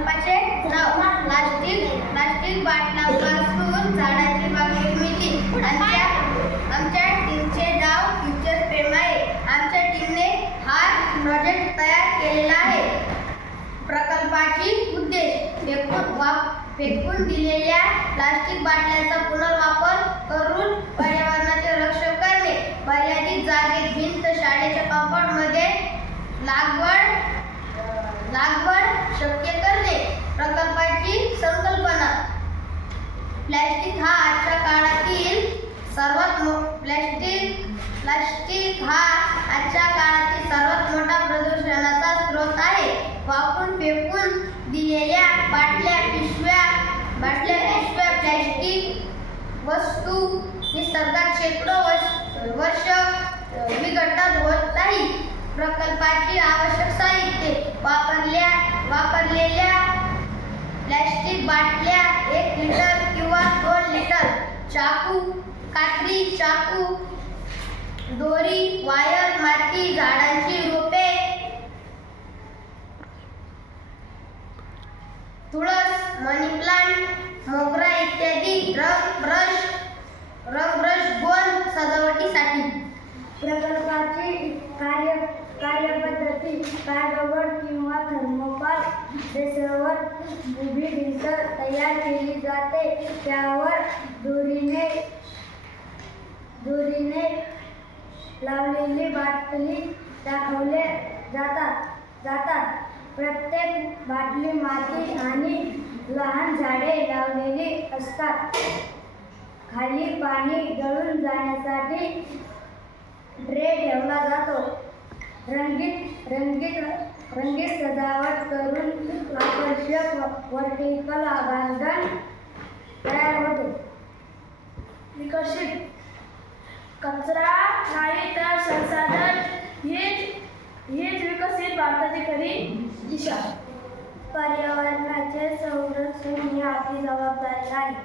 प्रकल्पाचे नाव प्लास्टिक बाटल्यांपासून झाडाची बाग निर्मिती. आमच्या टीमचे नाव फ्युचर फेम आहे. आमच्या टीमने हा प्रोजेक्ट तयार केलेला आहे. प्रकल्पाची उद्देश फेकून दिलेल्या प्लास्टिक बाटल्यांचा पुनर्वापर करून पर्यावरणाचे रक्षण करणे. मर्यादित जागेत भिंत शाळेच्या कंपाऊंडमध्ये लागवड शक्य करणे. प्रकल्पाची संकल्पना. प्लास्टिक हा आजच्या काळातील सर्वात मोठा प्रदूषणाचा स्रोत आहे. वापरून फेकून दिलेल्या बाटल्या पिशव्या प्लास्टिक वस्तू निसर्गात शेकडो वर्ष विघटन होत नाही. प्रकल्पाची आवश्यक साहित्य. वापरलेल्या प्लास्टिक बाटल्या 1 लिटर किंवा 2 लिटर. चाकू, दोरी, वायर, माती, झाडांची रोपे, तुळस, मनी प्लांट, मोगरा इत्यादी. रंग ब्रश गोंद सजावटीसाठी. प्रकल्पाची कार्यपद्धती. कार्डबोर्ड किंवा थर्मोकॉल बेसवर उभी भिंत तयार केली जाते. त्यावर दोरीने लावलेली बाटली दाखवले जातात. प्रत्येक बाटली माती आणि लहान झाडे लावलेली असतात. खाली पाणी गळून जाण्यासाठी ट्रे ठेवला जातो. रंगीत सजावट करून आकर्षक वर्टिकल गार्डन तयार होते. विकसित. कचरा नाही तर संसाधन हीच विकसित भारताची खरी दिशा. पर्यावरणाचे संरक्षण ही आपली जबाबदारी आहे.